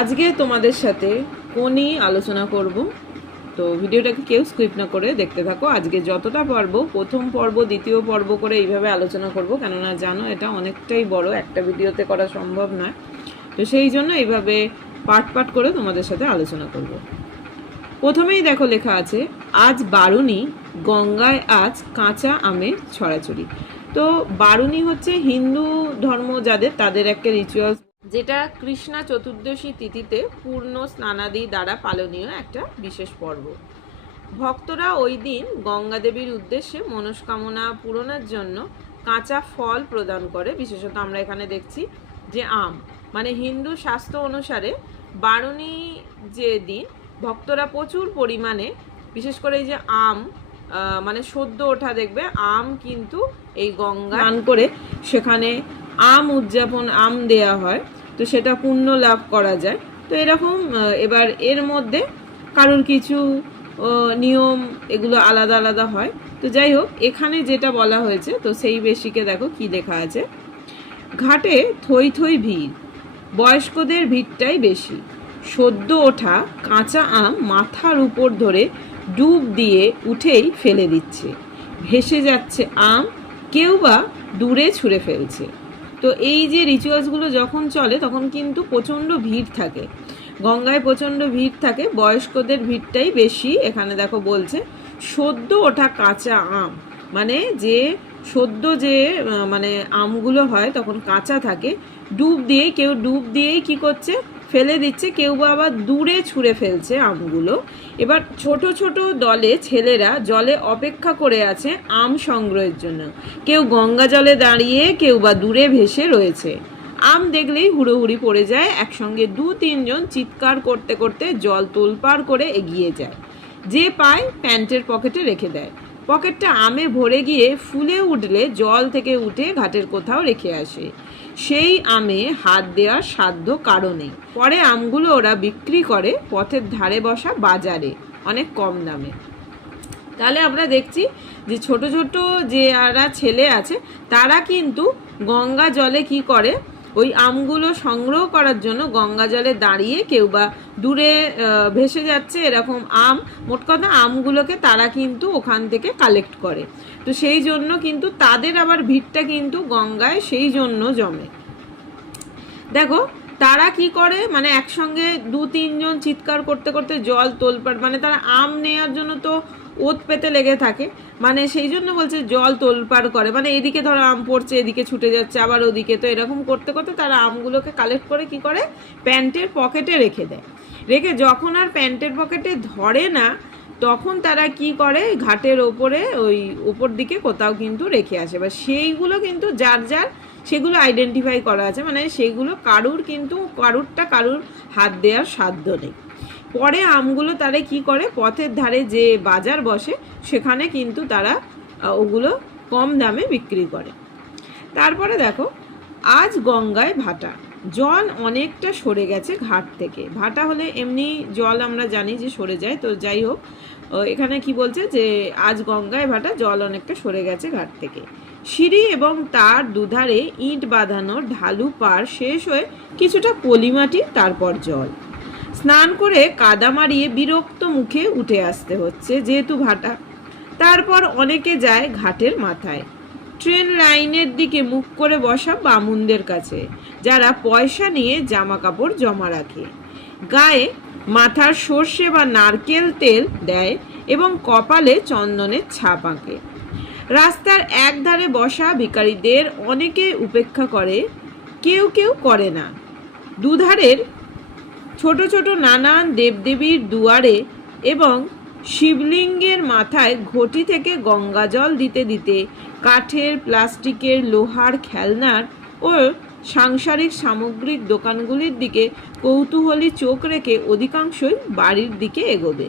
আজকে তোমাদের সাথে কোনই আলোচনা করব। তো ভিডিওটাকে কেউ স্কিপ না করে দেখতে থাকো। আজকে যতটা পারবো প্রথম পর্ব দ্বিতীয় পর্ব করে এইভাবে আলোচনা করব, কেননা জানো এটা অনেকটাই বড়, একটা ভিডিওতে করা সম্ভব নয়। তো সেই জন্য এইভাবে পার্ট পার্ট করে তোমাদের সাথে আলোচনা করব। প্রথমেই দেখো লেখা আছে, আজ বারুণী, গঙ্গায় আজ কাঁচা আমের ছড়াছড়ি। তো বারুণী হচ্ছে হিন্দু ধর্ম যাদের, তাদের একটা রিচুয়ালস, যেটা কৃষ্ণা চতুর্দশী তিথিতে পূর্ণ স্নানাদি দ্বারা পালনীয় একটা বিশেষ পর্ব। ভক্তরা ওই দিন গঙ্গা দেবীর উদ্দেশ্যে মনস্কামনা পূরণের জন্য কাঁচা ফল প্রদান করে। বিশেষত আমরা এখানে দেখছি যে আম, মানে হিন্দু শাস্ত্র অনুসারে বারুণী যে দিন ভক্তরা প্রচুর পরিমাণে, বিশেষ করে এই যে আম, মানে সদ্য ওঠা দেখবে আম কিন্তু এই গঙ্গা স্নান করে সেখানে আম উদযাপন, আম দেয়া হয়, তো সেটা পুণ্য লাভ করা যায়। তো এরকম এবার এর মধ্যে কারোর কিছু নিয়ম এগুলো আলাদা আলাদা হয়। তো যাই হোক, এখানে যেটা বলা হয়েছে তো সেই বেশিকে দেখো কি লেখা আছে, ঘাটে থই থই ভিড়, বয়স্কদের ভিড়টাই বেশি, সদ্য ওঠা কাঁচা আম মাথার উপর ধরে ডুব দিয়ে উঠেই ফেলে দিচ্ছে, ভেসে যাচ্ছে আম, কেউ বা দূরে ছুঁড়ে ফেলছে। তো এই যে রিচুয়ালসগুলো যখন চলে তখন কিন্তু প্রচণ্ড ভিড় থাকে, গঙ্গায় প্রচণ্ড ভিড় থাকে, বয়স্কদের ভিড়টাই বেশি। এখানে দেখো বলছে সদ্য ওঠা কাঁচা আম, মানে যে সদ্য যে মানে আমগুলো হয় তখন কাঁচা থাকে, ডুব দিয়েই, কেউ ডুব দিয়েই কী করছে, ফেলে দিচ্ছে, কেউ বা আবার দূরে ছুঁড়ে ফেলছে আমগুলো। এবার ছোট ছোট দলে ছেলেরা জলে অপেক্ষা করে আছে আম সংগ্রহের জন্য, কেউ গঙ্গা জলে দাঁড়িয়ে, কেউ বা দূরে ভেসে রয়েছে। আম দেখলেই হুড়োহুড়ি পড়ে যায়, একসঙ্গে 2-3 জন চিৎকার করতে করতে জল তোলপাড় করে এগিয়ে যায়, যে পায় প্যান্টের পকেটে রেখে দেয়। পকেটটা আমে ভরে গিয়ে ফুলে উঠলে জল থেকে উঠে ঘাটের কোথাও রেখে আসে, সেই আমে হাত দেওয়ার সাধ্য কারণে। পরে আমগুলো ওরা বিক্রি করে পথের ধারে বসা বাজারে অনেক কম দামে। তাহলে আমরা দেখছি যে ছোট ছোট যে যারা ছেলে আছে তারা কিন্তু গঙ্গা জলে কি করে, ওই আমগুলো সংগ্রহ করার জন্য গঙ্গা জলে দাঁড়িয়ে, কেউ বা দূরে ভেসে যাচ্ছে এরকম আম, মোট কথা আমগুলোকে তারা কিন্তু ওখান থেকে কালেক্ট করে। তো সেই জন্য কিন্তু তাদের আবার ভিড়টা কিন্তু গঙ্গায় সেই জন্য জমে। দেখো তারা কি করে, মানে একসঙ্গে 2-3 জন চিৎকার করতে করতে জল তোলপাড়, মানে তারা আম নেওয়ার জন্য তো ওত পেতে লেগে থাকে, মানে সেই জন্য বলছে জল তোলপাড় করে, মানে এদিকে ধরো আম পড়ছে, এদিকে ছুটে যাচ্ছে, আবার ওদিকে, তো এরকম করতে করতে তারা আমগুলোকে কালেক্ট করে কি করে, প্যান্টের পকেটে রেখে দেয়। রেখে যখন আর প্যান্টের পকেটে ধরে না তখন তারা কি করে, ঘাটের ওপরে ওই উপর দিকে কোথাও কিন্তু রেখে আসে, বা সেইগুলো কিন্তু যার যার সেগুলো আইডেন্টিফাই করা আছে, মানে সেগুলো কারুর কিন্তু কারুর হাত দেওয়ার সাধ্য নেই। পরে আমগুলো তারা কি করে, পথের ধারে যে বাজার বসে সেখানে কিন্তু তারা ওগুলো কম দামে বিক্রি করে। তারপরে দেখো, আজ গঙ্গায় ভাটা, জল অনেকটা সরে গেছে ঘাট থেকে। ভাটা হলে এমনি জল আমরা জানি যে সরে যায়, তো যাই হোক এখানে কি বলছে যে আজ গঙ্গায় ভাটা, জল অনেকটা সরে গেছে ঘাট থেকে। সিঁড়ি এবং তার দুধারে ইট বাঁধানো ঢালু পার শেষ হয়ে কিছুটা পলিমাটি, তারপর জল। স্নান করে কাদা মারিয়ে বিরক্ত মুখে উঠে আসতে হচ্ছে যেহেতু ভাটা। তারপর অনেকে যায় ঘাটের মাথায়, ট্রেন লাইনের দিকে মুখ করে বসা বামুনদের কাছে, যারা পয়সা নিয়ে জামা কাপড় জমা রাখে, গায়ে মাথার সর্ষে বা নারকেল তেল দেয় এবং কপালে চন্দনের ছাপ আঁকে। রাস্তার একধারে বসা ভিখারিদের অনেকে উপেক্ষা করে, কেউ কেউ করে না। দুধারের ছোট ছোট নানান দেবদেবীর দুয়ারে এবং শিবলিঙ্গের মাথায় ঘটি থেকে গঙ্গা জল দিতে দিতে কাঠের, প্লাস্টিকের, লোহার, খেলনার ও সাংসারিক সামগ্রিক দোকানগুলির দিকে কৌতূহলী চোখ রেখে অধিকাংশই বাড়ির দিকে এগোবে।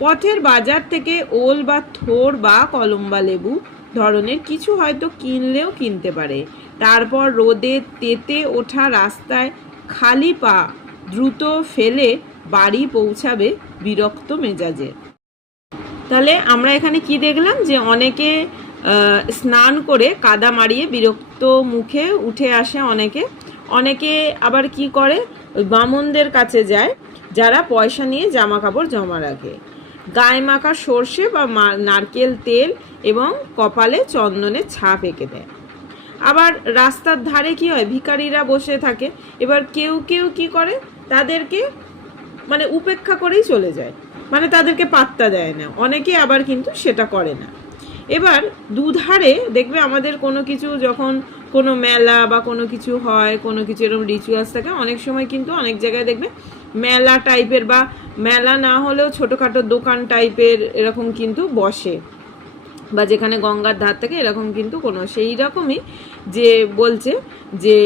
পথের বাজার থেকে ওল বা থোড় বা কলম্বা লেবু ধরনের কিছু হয়তো কিনলেও কিনতে পারে। তারপর রোদে তেতে ওঠা রাস্তায় খালি পা দ্রুত ফেলে বাড়ি পৌঁছাবে বিরক্ত মেজাজে। তাহলে আমরা এখানে কি দেখলাম, যে অনেকে স্নান করে কাদা মারিয়ে বিরক্ত মুখে উঠে আসে, অনেকে আবার কি করে ওই বামুনদের কাছে যায় যারা পয়সা নিয়ে জামা কাপড় জমা রাখে। গায়ে মাখা সর্ষে বা নারকেল তেল এবং কপালে চন্দনের ছাপ এঁকে দেয়। আবার রাস্তার ধারে কি হয়, ভিখারিরা বসে থাকে, এবার কেউ কেউ কি করে, তাদেরকে মানে উপেক্ষা করেই চলে যায়, মানে তাদেরকে পাত্তা দেয় না। অনেকে আবার কিন্তু সেটা করে না। এবার দুধারে দেখবে আমাদের কোনো কিছু যখন কোনো মেলা বা কোনো কিছু হয়, কোনো কিছু এরকম রিচুয়ালস থাকে, অনেক সময় কিন্তু অনেক জায়গায় দেখবে মেলা টাইপের বা মেলা না হলেও ছোটোখাটো দোকান টাইপের এরকম কিন্তু বসে, বা যেখানে গঙ্গার ধার থেকে এরকম কিন্তু কোনো সেই রকমই যে বলছে যে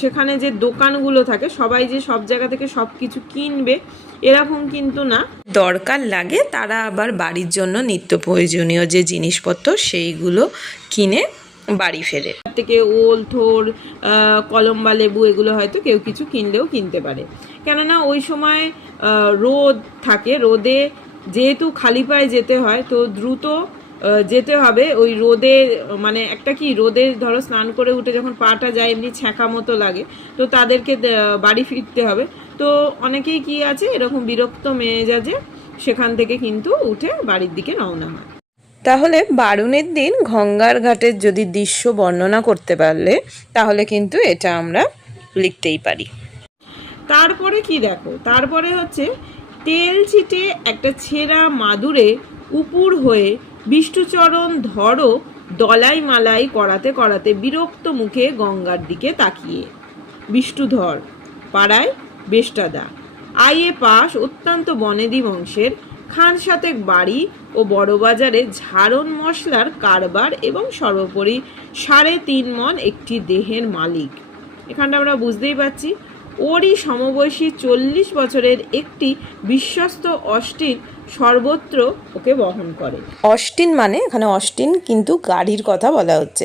সেখানে যে দোকানগুলো থাকে সবাই যে সব জায়গা থেকে সব কিছু কিনবে এরকম কিন্তু না। দরকার লাগে তারা আবার বাড়ির জন্য নিত্য প্রয়োজনীয় যে জিনিসপত্র সেইগুলো কিনে বাড়ি ফেরে। থেকে ওল থোর কলম বা লেবু এগুলো হয়তো কেউ কিছু কিনলেও কিনতে পারে, কেননা ওই সময় রোদ থাকে, রোদে যেহেতু খালি পায়ে যেতে হয় তো দ্রুত যেতে হবে। ওই রোদে মানে একটা কি রোদে ধরো স্নান করে উঠে যখন পাটা যায় এমনি ছ্যাঁকা মতো লাগে, তো তাদেরকে বাড়ি ফিরতে হবে। তো অনেকেই কি আছে এরকম বিরক্ত মেজাজে সেখান থেকে কিন্তু উঠে বাড়ির দিকে রওনা হয়। তাহলে বারুণের দিন গঙ্গার ঘাটের যদি দৃশ্য বর্ণনা করতে পারলে তাহলে কিন্তু এটা আমরা লিখতেই পারি। তারপরে কি দেখো, তারপরে হচ্ছে তেল ছিটে একটা ছেঁড়া মাদুরে উপুর হয়ে বিষ্ণুচরণ ধরো দলাই মালাই করাতে করাতে বিরক্ত মুখে গঙ্গার দিকে তাকিয়ে। বিষ্ণুধর পাড়ায় বেষ্টাদা, আইএ পাশ অত্যন্ত বনেদি বংশের, খান সাতেক বাড়ি ও বড়বাজারে ঝাড়ন মশলার কারবার এবং সর্বোপরি 3.5 মণ একটি দেহের মালিক। এখানটা আমরা বুঝতেই পারছি ওরই সমবয়সী 40 বছরের একটি বিশ্বস্ত অস্টিন সর্বত্র ওকে বহন করে। অস্টিন মানে এখানে অস্টিন কিন্তু গাড়ির কথা বলা হচ্ছে।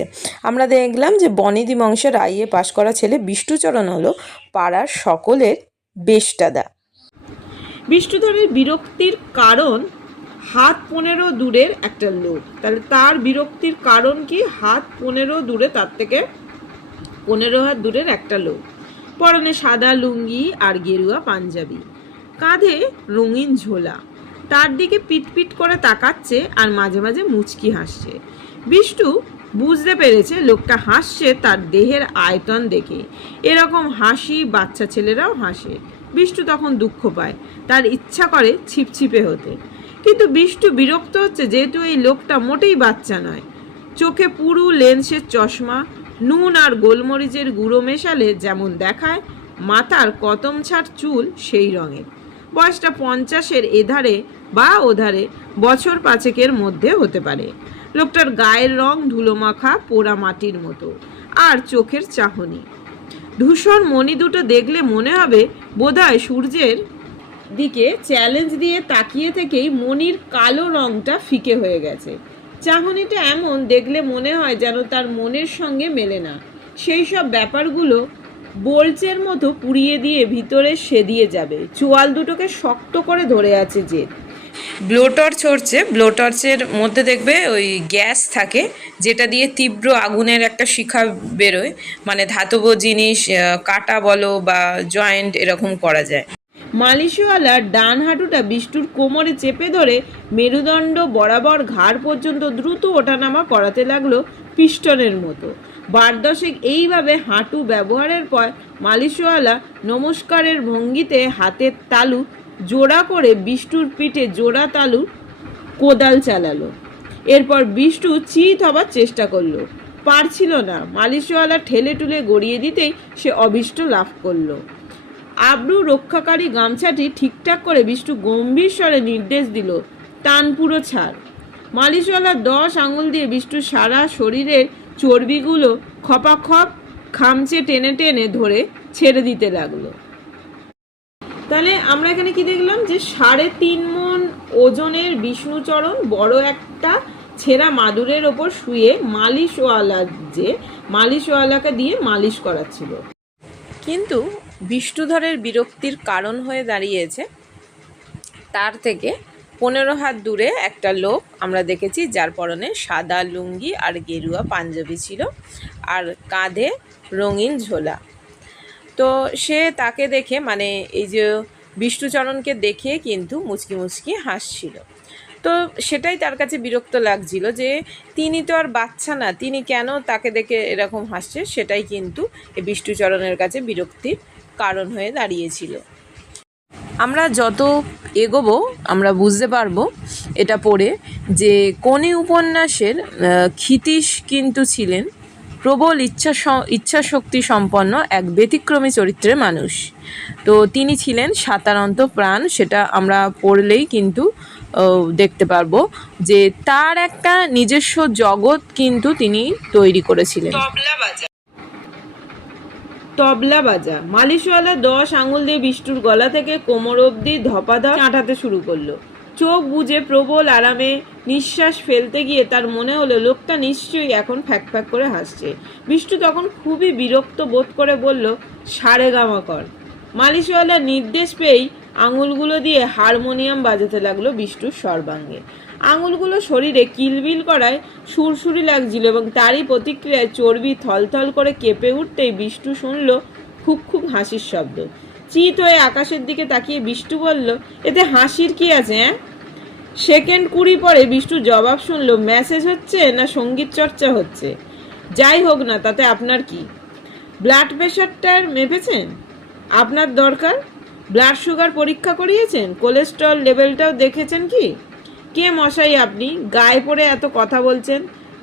আমরা দেখলাম যে বনেদি বংশের আইএ পাশ করা ছেলে বিষ্ণুচরণ হলো পাড়ার সকলের বেষ্টাদা। বিষ্ণুধরের বিরক্তির কারণ 15 হাত দূরের একটা লোক। তাহলে তার বিরক্তির কারণ কি, 15 হাত দূরে, তার থেকে 15 হাত দূরের একটা লোক, পরনে সাদা লুঙ্গি আর গেরুয়া পাঞ্জাবি, কাঁধে রঙিন ঝোলা, তার দিকে পিটপিট করে তাকাচ্ছে আর মাঝে মাঝে মুচকি হাসছে। বিষ্টু বুঝতে পেরেছে লোকটা হাসছে তার দেহের আয়তন দেখে। এরকম হাসি বাচ্চা ছেলেরাও হাসে। বিষ্টু তখন দুঃখ পায়, তার ইচ্ছা করে ছিপছিপে হতে, কিন্তু বিষ্টু বিরক্ত হচ্ছে যেহেতু এই লোকটা মোটেই বাচ্চা নয়। চোখে পুরু লেন্সের চশমা, নুন আর গোলমরিচের গুঁড়ো মেশালে যেমন দেখায়, মাথার কতম ছাড় চুল সেই রঙের। বয়সটা 50-এর এধারে বা ওধারে, বছর 5-এর মধ্যে হতে পারে। লোকটার গায়ের রং ধুলোমাখা পোড়া মাটির মতো, আর চোখের চাহনি ধূসর মণি দুটো দেখলে মনে হবে বোধহয় সূর্যের দিকে চ্যালেঞ্জ দিয়ে তাকিয়ে থেকেই মণির কালো রংটা ফিকে হয়ে গেছে। চাহনিটা এমন দেখলে মনে হয় যেন তার মনের সঙ্গে মেলে না। সেই সব ব্যাপারগুলো বোলচের মতো পুড়িয়ে দিয়ে ভিতরে সেদিয়ে যাবে। চোয়াল দুটোকে শক্ত করে ধরে আছে যে। ব্লোটর্চ হচ্ছে, ব্লোটর্চের মধ্যে দেখবে ওই গ্যাস থাকে যেটা দিয়ে তীব্র আগুনের একটা শিখা বেরোয়, মানে ধাতব জিনিস কাটা বলো বা জয়েন্ট এরকম করা যায়। মালিশওয়ালার ডান হাঁটুটা বিষ্টুর কোমরে চেপে ধরে মেরুদণ্ড বরাবর ঘাড় পর্যন্ত দ্রুত ওঠানামা করাতে লাগলো পিস্টনের মতো। 12 এইভাবে হাঁটু ব্যবহারের পর মালিশওয়ালা নমস্কারের ভঙ্গিতে হাতের তালু জোড়া করে বিষ্টুর পিঠে জোড়া তালু কোদাল চালালো। এরপর বিষ্টু চিত হবার চেষ্টা করলো, পারছিল না। মালিশওয়ালা ঠেলে টুলে গড়িয়ে দিতেই সে অভিষ্ট লাভ করলো। আব্রু রক্ষাকারী গামছাটি ঠিকঠাক করে বিষ্টু গম্ভীর স্বরে নির্দেশ দিল, টান পুরো ছাড়। মালিশওয়ালা 10 আঙুল দিয়ে বিষ্টুর সারা শরীরের চর্বিগুলো খপাখপ খামচে টেনে টেনে ধরে ছেড়ে দিতে লাগলো। তাহলে আমরা এখানে কি দেখলাম যে 3.5 মণ ওজনের বিষ্ণুচরণ বড় একটা ছেঁড়া মাদুরের ওপর শুয়ে মালিশওয়ালাকে দিয়ে মালিশ করাচ্ছিল। কিন্তু বিষ্ণুধরের বিরক্তির কারণ হয়ে দাঁড়িয়েছে তার থেকে 15 হাত দূরে একটা লোক আমরা দেখেছি, যার পরনে সাদা লুঙ্গি আর গেরুয়া পাঞ্জাবি ছিল আর কাঁধে রঙিন ঝোলা। তো সে তাকে দেখে মানে এই যে বিষ্ণুচরণকে দেখে কিন্তু মুচকি মুচকি হাসছিল। তো সেটাই তার কাছে বিরক্ত লাগছিল যে তিনি তো আর বাচ্চা না, তিনি কেন তাকে দেখে এরকম হাসছে, সেটাই কিন্তু এই বিষ্ণুচরণের কাছে বিরক্তির কারণ হয়ে দাঁড়িয়েছিল। আমরা যত এগোবো আমরা বুঝতে পারবো এটা পড়ে যে কোনি উপন্যাসের ক্ষিতীশ কিন্তু ছিলেন প্রবল ইচ্ছাশক্তি সম্পন্ন এক ব্যতিক্রমী চরিত্রের মানুষ। তো তিনি ছিলেন সাতারন্ত প্রাণ, সেটা আমরা পড়লেই কিন্তু দেখতে পারবো যে তার একটা নিজস্ব জগৎ কিন্তু তিনি তৈরি করেছিলেন। তবলা বাজা। মালিশওয়ালা 10 আঙুল দিয়ে বিষ্টুর গলা থেকে কোমর অবধি ধপাধপ চাটাতে শুরু করলো। চোখ বুজে প্রবল আরামে নিঃশ্বাস ফেলতে গিয়ে তার মনে হলো লোকটা নিশ্চয়ই এখন ফ্যাক ফ্যাক করে হাসছে। বিষ্টু তখন খুবই বিরক্ত বোধ করে বলল, সারেগামা কর। মালিশওয়ালার নির্দেশ পেয়েই আঙুলগুলো দিয়ে হারমোনিয়াম বাজাতে লাগলো বিষ্টুর সর্বাঙ্গে। আঙুলগুলো শরীরে কিলবিল করায় সুরসুরি লাগছিল এবং তারই প্রতিক্রিয়ায় চর্বি থলথল করে কেঁপে উঠতেই বিষ্টু শুনল খুক খুক হাসির শব্দ। চিত হয়ে আকাশের দিকে তাকিয়ে বিষ্টু বলল, এতে হাসির কি আছে? সেকেন্ড 20 পরে বিষ্টু জবাব শুনল, মেসেজ হচ্ছে না সঙ্গীত চর্চা হচ্ছে? যাই হোক না, তাতে আপনার কি? ব্লাড প্রেশারটার মেপেছেন? আপনার দরকার? ব্লাড সুগার পরীক্ষা করিয়েছেন? কোলেস্ট্রল লেভেলটাও দেখেছেন কি? কে মশাই আপনি? গায়ে পড়ে এত কথা বলছেন?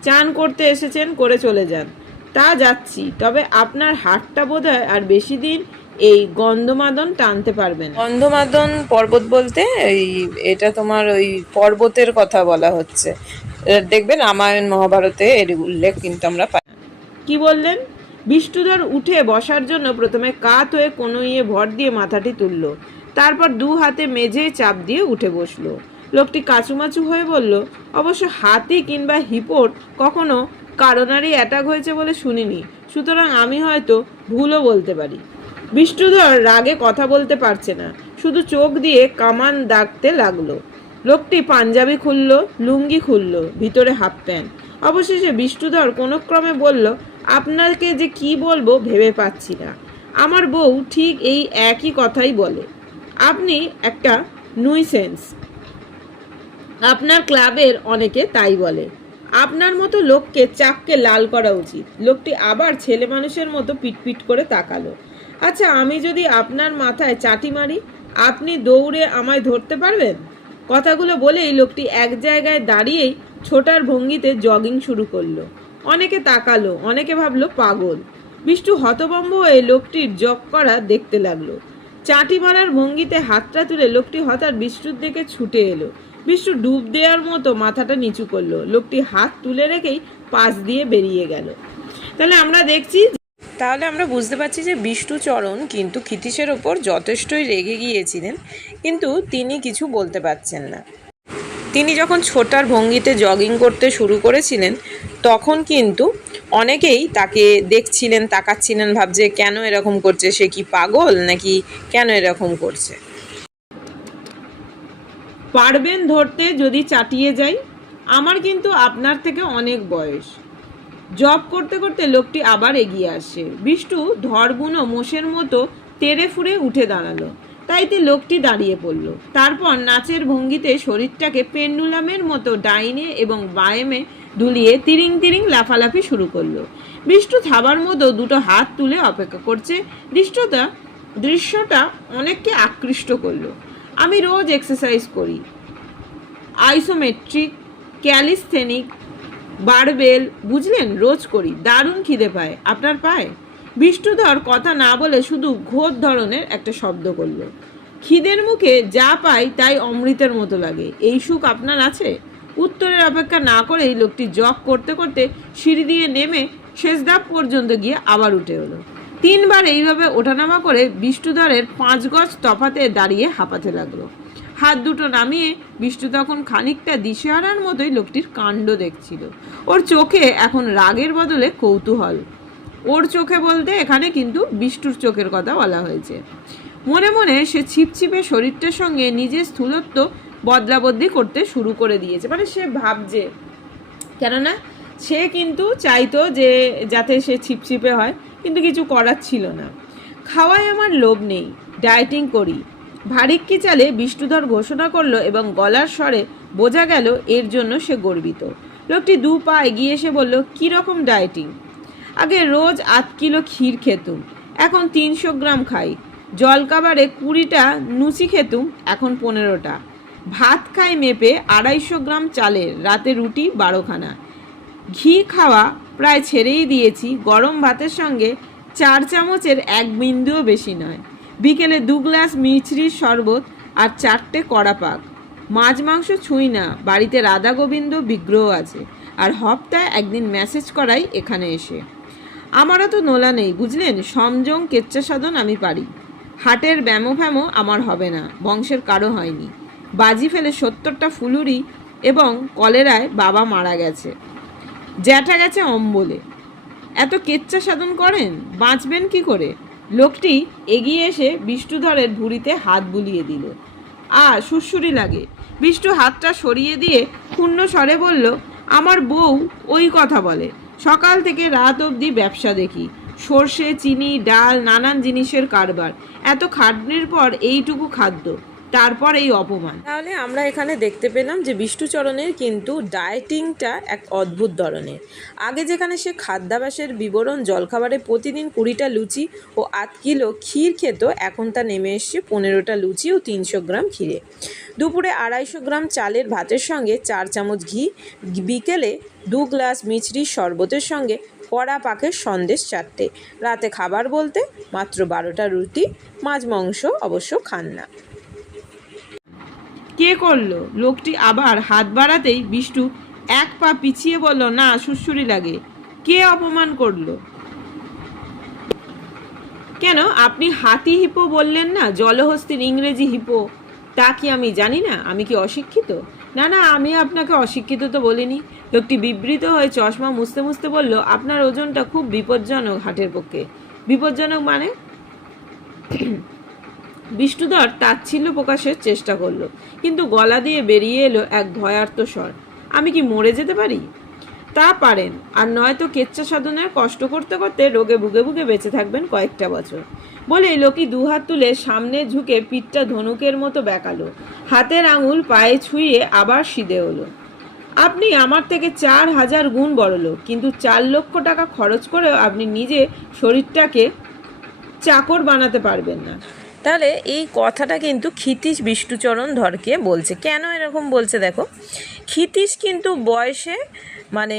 চান করতে এসেছেন, করে চলে যান। তা যাচ্ছি, তবে আপনার হাতটা বোধহয় আর বেশি দিন এই গন্ধমাদন টানতে পারবেন। গন্ধমাদন পর্বত বলতে এটা তোমার ওই পর্বতের কথা বলা হচ্ছে। দেখবেন রামায়ণ মহাভারতে এর উল্লেখ কিন্তু আমরা পাই। কি বললেন? বিষ্ণুধর উঠে বসার জন্য প্রথমে কাত হয়ে কনুইয়ে ভর দিয়ে মাথাটি তুলল, তারপর 2 হাতে মেঝেয় চাপ দিয়ে উঠে বসলো। লোকটি কাচুমাচু হয়ে বলল, অবশ্য হাতি কিংবা হিপোর কখনো কারোনারি অ্যাটাক হয়েছে বলে শুনিনি, সুতরাং আমি হয়তো ভুলও বলতে পারি। বিষ্ণুধর রাগে কথা বলতে পারছে না, শুধু চোখ দিয়ে কামান দাগতে লাগলো। লোকটি পাঞ্জাবি খুলল, লুঙ্গি খুলল, ভিতরে হাফ প্যান্ট। অবশেষে বিষ্ণুধর কোনো ক্রমে বলল, আপনাকে যে কি বলবো ভেবে পাচ্ছি না। আমার বউ ঠিক এই একই কথাই বলে, আপনি একটা নুইসেন্স। আপনার ক্লাবের অনেকে তাই বলে। আপনার মতো লোককে চাককে লাল করা উচিত। লোকটি আবার ছেলে মানুষের মতো পিটপিট করে তাকালো। আচ্ছা, আমি যদি আপনার মাথায় চাটি মারি, আপনি দৌড়ে আমায় ধরতে পারবেন? কথাগুলো বলেই লোকটি এক জায়গায় দাঁড়িয়েই ছোটার ভঙ্গিতে জগিং শুরু করলো। অনেকে তাকালো, অনেকে ভাবলো পাগল। বিষ্টু হতভম্ব হয়ে লোকটির জগ করা দেখতে লাগলো। চাটি মারার ভঙ্গিতে হাতটা তুলে লোকটি হঠাৎ বিষ্টুর দিকে ছুটে এলো। বিষ্টু ডুব দেওয়ার মতো মাথাটা নিচু করলো। লোকটি হাত তুলে রেখেই পাশ দিয়ে বেরিয়ে গেল। তাহলে আমরা বুঝতে পারছি যে বিষ্ণুচরণ কিন্তু ক্ষিতীশের ওপর যথেষ্টই রেগে গিয়েছিলেন, কিন্তু তিনি কিছু বলতে পারছেন না। তিনি যখন ছোটার ভঙ্গিতে জগিং করতে শুরু করেছিলেন তখন কিন্তু অনেকেই তাকে দেখছিলেন, তাকাচ্ছিলেন, ভাবছে কেন এরকম করছে, সে কি পাগল নাকি কেন এরকম করছে। পারবেন ধরতে যদি চাটিয়ে যাই? আমার কিন্তু আপনার থেকে অনেক বয়স। জব করতে করতে লোকটি আবার এগিয়ে আসে। বিষ্টু ধরবুনো মোষের মতো তেড়ে ফুড়ে উঠে দাঁড়ালো। তাইতে লোকটি দাঁড়িয়ে পড়ল। তারপর নাচের ভঙ্গিতে শরীরটাকে পেন্ডুলামের মতো ডাইনে এবং বায়েমে দুলিয়ে তিরিং তিরিং লাফালাফি শুরু করলো। বিষ্টু থাবার মতো 2টো হাত তুলে অপেক্ষা করছে। দৃশ্যটা অনেককে আকৃষ্ট করলো। আমি রোজ এক্সারসাইজ করি, আইসোমেট্রিক, ক্যালিস্থেনিক, বারবেল, বুঝলেন, রোজ করি। দারুণ খিদে পায়। আপনার পায়? বিষ্ণুধর কথা না বলে শুধু ঘোর ধরনের একটা শব্দ করল। খিদের মুখে যা পাই তাই অমৃতের মতো লাগে। এই সুখ আপনার আছে? উত্তরের অপেক্ষা না করেই লোকটি জগ করতে করতে সিঁড়ি দিয়ে নেমে শেষ ধাপ পর্যন্ত গিয়ে আবার উঠে এলো। 3 বার এইভাবে ওঠানামা করে বিষ্ণুধরের 5 গজ তফাতে দাঁড়িয়ে হাঁপাতে লাগলো। হাত দুটো নামিয়ে বিষ্টু তখন খানিকটা দিশেহারার মতোই লোকটির কাণ্ড দেখছিল। ওর চোখে এখন রাগের বদলে কৌতূহল। ওর চোখে বলতে এখানে কিন্তু বিষ্টুর চোখের কথা বলা হয়েছে। মনে মনে সে ছিপছিপে শরীরটার সঙ্গে নিজের স্থূলত্ব বদলাবদলি করতে শুরু করে দিয়েছে। মানে সে ভাবছে, কেননা সে কিন্তু চাইতো যে যাতে সে ছিপছিপে হয়, কিন্তু কিছু করার ছিল না। খাওয়ায় আমার লোভ নেই, ডায়েটিং করি। ভারিক্কি চালে বিষ্ণুধর ঘোষণা করলো এবং গলার স্বরে বোঝা গেল এর জন্য সে গর্বিত। লোকটি 2 পা এগিয়ে এসে বলল, কীরকম ডায়েটিং? আগে রোজ 8 কিলো ক্ষীর খেতুম, এখন 300 গ্রাম খাই। জলখাবারে 20টা লুচি খেতুম, এখন 15টা। ভাত খাই মেপে 250 গ্রাম চালের, রাতে রুটি 12খানা। ঘি খাওয়া প্রায় ছেড়েই দিয়েছি, গরম ভাতের সঙ্গে 4 চামচের 1 বিন্দুও বেশি নয়। বিকেলে 2 গ্লাস মিছরির শরবত আর 4টে কড়া পাক। মাছ মাংস ছুঁই না, বাড়িতে রাধা গোবিন্দ বিগ্রহ আছে, আর হপ্তায় একদিন মেসেজ করাই এখানে এসে। আমারও তো নোলা নেই বুঝলেন, সমজং কেচ্চা সাধন আমি পারি। হাটের ব্যামো ফ্যামো আমার হবে না, বংশের কারো হয়নি। বাজি ফেলে 70টা ফুলুরি এবং কলেরায় বাবা মারা গেছে, জ্যাঠা গেছে অম্বলে। এত কেচ্চা সাধন করেন, বাঁচবেন কি করে? লোকটি এগিয়ে এসে বিষ্ণুধরের ভুঁড়িতে হাত বুলিয়ে দিল। সুরসুরি লাগে। বিষ্ণু হাতটা সরিয়ে দিয়ে ক্ষুণ্ণ স্বরে বলল, আমার বউ ওই কথা বলে। সকাল থেকে রাত অবধি ব্যবসা দেখি, সর্ষে, চিনি, ডাল, নানান জিনিসের কারবার। এত খাটনির পর এইটুকু খাদ্য, তারপর এই অপমান। তাহলে আমরা এখানে দেখতে পেলাম যে বিষ্ণুচরণের কিন্তু ডায়েটিংটা এক অদ্ভুত ধরনের। আগে যেখানে সে খাদ্যাভ্যাসের বিবরণ, জলখাবারে প্রতিদিন 20টা লুচি ও 8 কিলো ক্ষীর খেত, এখন তা নেমে এসছে 15টা লুচি ও 300 গ্রাম ক্ষীরে। দুপুরে 250 গ্রাম চালের ভাতের সঙ্গে 4 চামচ ঘি, বিকেলে 2 গ্লাস মিছরির শরবতের সঙ্গে কড়া পাকের সন্দেশ 4টে। রাতে খাবার বলতে মাত্র 12টা রুটি, মাছ মাংস অবশ্য খান না। কে করলো? লোকটি আবার হাত বাড়াতেই বিষ্ণু 1 পা পিছিয়ে বলল, না, সুরসুরি লাগে। কে অপমান করলো? কেন, আপনি হাতি হিপো বললেন না? জলহস্তির ইংরেজি হিপো, তা কি আমি জানি না? আমি কি অশিক্ষিত? না না, আমি আপনাকে অশিক্ষিত তো বলিনি। লোকটি বিবৃত হয়ে চশমা মুছতে মুছতে বলল, আপনার ওজনটা খুব বিপজ্জনক হাটের পক্ষে। বিপজ্জনক মানে? বিষ্ণুধর তাচ্ছিল্য প্রকাশের চেষ্টা করলো, কিন্তু গলা দিয়ে বেরিয়ে এলো এক ভয়ার্ত স্বর, আমি কি মরে যেতে পারি? তা পারেন, আর নয়তো কেচ্চা সাধনের কষ্ট করতে করতে রোগে ভুগে ভুগে বেঁচে থাকবেন কয়েকটা বছর। বলে লোকই 2 হাত তুলে সামনে ঝুঁকে পিঠটা ধনুকের মতো বেঁকালো, হাতের আঙুল পায়ে ছুঁয়ে আবার সিধে হলো। আপনি আমার থেকে 4000 গুণ বড়লোক, কিন্তু 4 লক্ষ টাকা খরচ করেও আপনি নিজে শরীরটাকে চাকর বানাতে পারবেন না। তাহলে এই কথাটা কিন্তু ক্ষিতীশ বিষ্ণুচরণ ধরকে বলছে। কেন এরকম বলছে দেখো, ক্ষিতীশ কিন্তু বয়সে মানে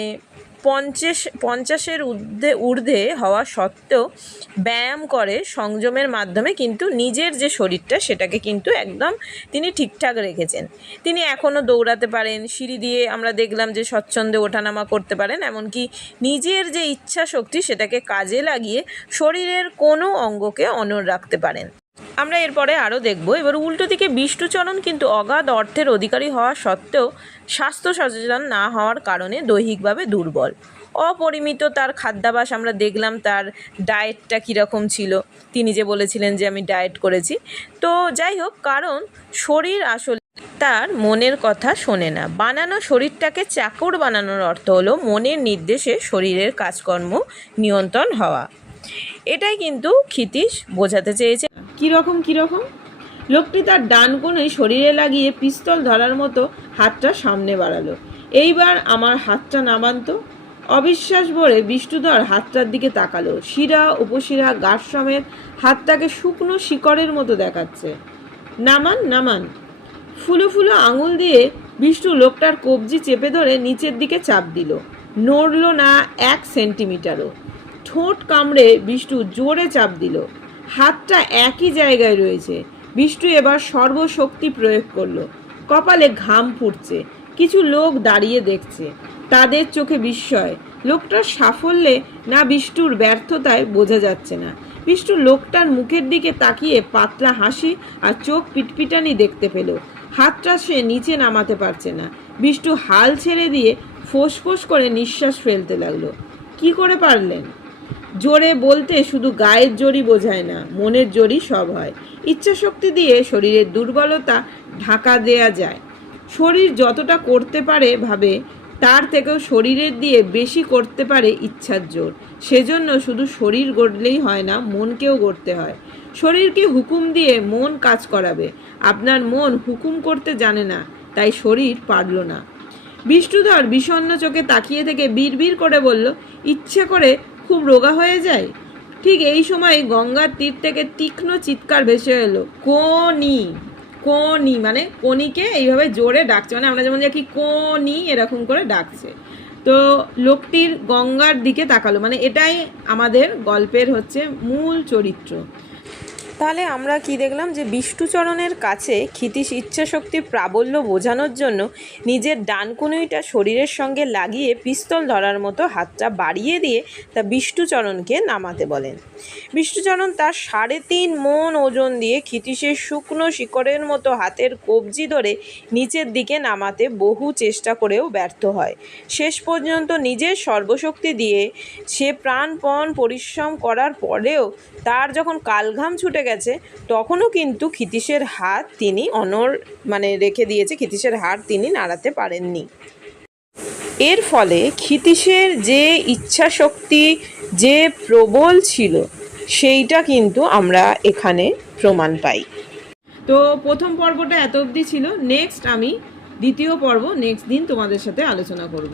50-এর ঊর্ধ্বে হওয়া সত্ত্বেও ব্যায়াম করে, সংযমের মাধ্যমে কিন্তু নিজের যে শরীরটা সেটাকে কিন্তু একদম তিনি ঠিকঠাক রেখেছেন। তিনি এখনও দৌড়াতে পারেন, সিঁড়ি দিয়ে আমরা দেখলাম যে স্বচ্ছন্দে ওঠানামা করতে পারেন, এমনকি নিজের যে ইচ্ছা শক্তি সেটাকে কাজে লাগিয়ে শরীরের কোনো অঙ্গকে অনড় রাখতে পারেন। আমরা এরপরে আরও দেখব। এবার উল্টো দিকে বিষ্ণুচরণ কিন্তু অগাধ অর্থের অধিকারী হওয়া সত্ত্বেও স্বাস্থ্য সচেতন না হওয়ার কারণে দৈহিকভাবে দুর্বল। অপরিমিত তার খাদ্যাভ্যাস, আমরা দেখলাম তার ডায়েটটা কীরকম ছিল। তিনি যে বলেছিলেন যে আমি ডায়েট করেছি, তো যাই হোক, কারণ শরীর আসলে তার মনের কথা শোনে না। বানানো শরীরটাকে চাকর বানানোর অর্থ হলো মনের নির্দেশে শরীরের কাজকর্ম নিয়ন্ত্রণ হওয়া। এটাই কিন্তু ক্ষিতীশ বোঝাতে চেয়েছে। কীরকম? লোকটি তার ডান কোণে শরীরে লাগিয়ে পিস্তল ধরার মতো হাতটা সামনে বাড়ালো। এইবার আমার হাতটা নামান তো। অবিশ্বাস ভরে বিষ্ণুধর হাতটার দিকে তাকালো। শিরা উপশিরা গাঁট সমেত হাতটাকে শুকনো শিকড়ের মতো দেখাচ্ছে। নামান। ফুলো ফুলো আঙুল দিয়ে বিষ্ণু লোকটার কবজি চেপে ধরে নিচের দিকে চাপ দিল। নড়ল না 1 সেন্টিমিটারও। ঠোঁট কামড়ে বিষ্ণু জোরে চাপ দিল। হাতটা একই জায়গায় রয়েছে। বিষ্ণু এবার সর্বশক্তি প্রয়োগ করলো। কপালে ঘাম ফুটছে। কিছু লোক দাঁড়িয়ে দেখছে, তাদের চোখে বিস্ময়। লোকটার সাফল্যে না বিষ্ণুর ব্যর্থতায় বোঝা যাচ্ছে না। বিষ্ণু লোকটার মুখের দিকে তাকিয়ে পাতলা হাসি আর চোখ পিটপিটানি দেখতে পেল। হাতটা সে নিচে নামাতে পারছে না। বিষ্ণু হাল ছেড়ে দিয়ে ফোঁস করে নিঃশ্বাস ফেলতে লাগলো। কি করে পারলেন? জোরে বলতে শুধু গায়ের জোরই বোঝায় না, মনের জোরই সব হয়। ইচ্ছাশক্তি দিয়ে শরীরের দুর্বলতা ঢাকা দেয়া যায়। শরীর যতটা করতে পারে ভাবে, তার থেকেও শরীরের দিয়ে বেশি করতে পারে ইচ্ছার জোর। সেজন্য শুধু শরীর গড়লেই হয় না, মনকেও গড়তে হয়। শরীরকে হুকুম দিয়ে মন কাজ করাবে। আপনার মন হুকুম করতে জানে না, তাই শরীর পারল না। বিষ্ণুধর বিষণ্ণ চোখে তাকিয়ে থেকে বিড়বিড় করে বলল, ইচ্ছে করে খুব রোগা হয়ে যায়। ঠিক এই সময় গঙ্গার তীর থেকে তীক্ষ্ণ চিৎকার ভেসে এলো, কোনি। কোনি মানে কোনিকে এইভাবে জোরে ডাকছে, মানে আমরা যেমন দেখি কোনি এরকম করে ডাকছে। তো লোকটির গঙ্গার দিকে তাকালো, মানে এটাই আমাদের গল্পের হচ্ছে মূল চরিত্র। তাহলে আমরা কি দেখলাম যে বিষ্ণুচরণের কাছে ক্ষিতীশ ইচ্ছাশক্তির প্রাবল্য বোঝানোর জন্য নিজের ডান কনুইটা শরীরের সঙ্গে লাগিয়ে পিস্তল ধরার মতো হাতটা বাড়িয়ে দিয়ে তা বিষ্ণুচরণকে নামাতে বলেন। বিষ্ণুচরণ তার 3.5 মণ ওজন দিয়ে ক্ষিতীশের শুকনো শিকড়ের মতো হাতের কবজি ধরে নিচের দিকে নামাতে বহু চেষ্টা করেও ব্যর্থ হয়। শেষ পর্যন্ত নিজের সর্বশক্তি দিয়ে সে প্রাণপণ পরিশ্রম করার পরেও তার যখন কালঘাম ছুটে গেছে তখনও কিন্তু ক্ষিতীশের হাত তিনি রেখে দিয়েছে, ক্ষিতীশের হাত তিনি নাড়াতে পারেননি। এর ফলে ক্ষিতীশের যে ইচ্ছাশক্তি যে প্রবল ছিল সেইটা কিন্তু আমরা এখানে প্রমাণ পাই। তো প্রথম পর্বটা এত অবধি ছিল। নেক্সট আমি দ্বিতীয় পর্ব নেক্সট দিন তোমাদের সাথে আলোচনা করব।